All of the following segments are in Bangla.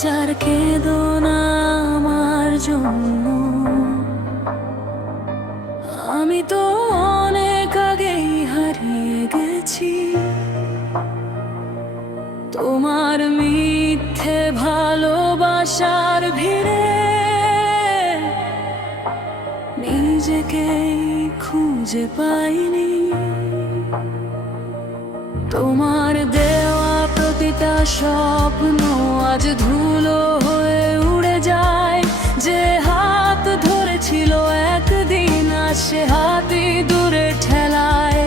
আজ আর কেঁদো না আমার জন্য, আমি তো অনেক আগেই হারিয়ে গেছি তোমার মিথ্যে ভালোবাসার ভিড়ে। নিজেকেই খুঁজে পাইনি, তোমার দেওয়া প্রতিটা স্বপ্ন আজ ধুলো হয়ে উড়ে যায়। যে হাত ধরেছিল একদিন আজ সে হাতই দূরে ঠেলায়।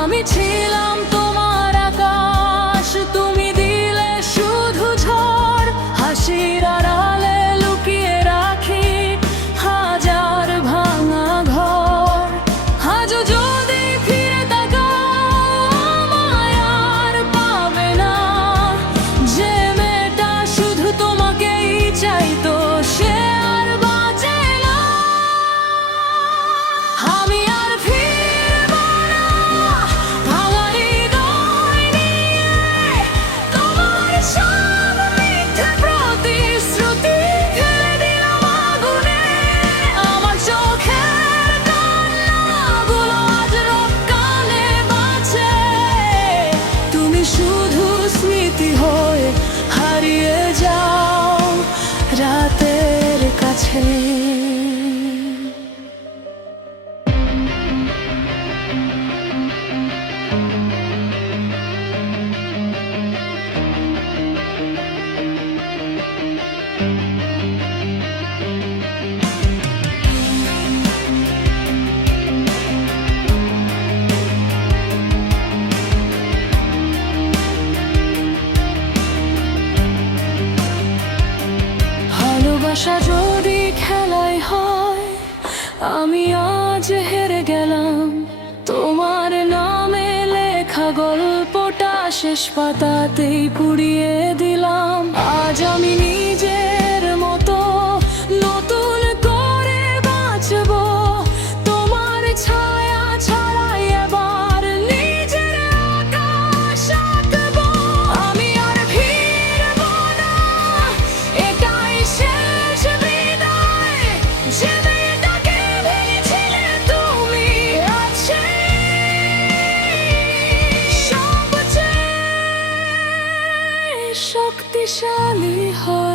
আমি ছিলাম তোমার আকাশ, তুমি দিলে শুধু ঝড়। হাসির আড়ালে লুকিয়ে রাখি হাজার ভাঙা ঘর। আজও যদি ফিরে তাকাও আমায় আর পাবে না। যে মেয়েটা শুধু তোমাকেই চাইতো সে আর বাঁচে না। আমি আর ফিরব না ভাঙা হৃদয় নিয়ে, তোমার সব মিথ্যে প্রতিশ্রুতি ফেলে দিলাম আগুনে। আমার চোখের কান্নাগুলো আজ রক্কানে বাঁচে। তুমি শুধু স্মৃতি হয়ে হারিয়ে যাও রাতের কাছে। ভালোবাসা যদি খেলায় হয়, আমি আজ হেরে গেলাম। তোমার নামে লেখা গল্পটা শেষ পাতাতেই পুড়িয়ে দিলাম। আজ আমি নিজের মতো নতুন করে বাঁচবো, তোমার ছায়া ছাড়াই এবার নিজের আকাশ আঁকবো। আমি আর ফিরব না, এটাই শেষ বিদায়। যে মেয়েটাকে ভেবেছিলে তুমি আজ সবচেয়ে শক্তিশালী হয়।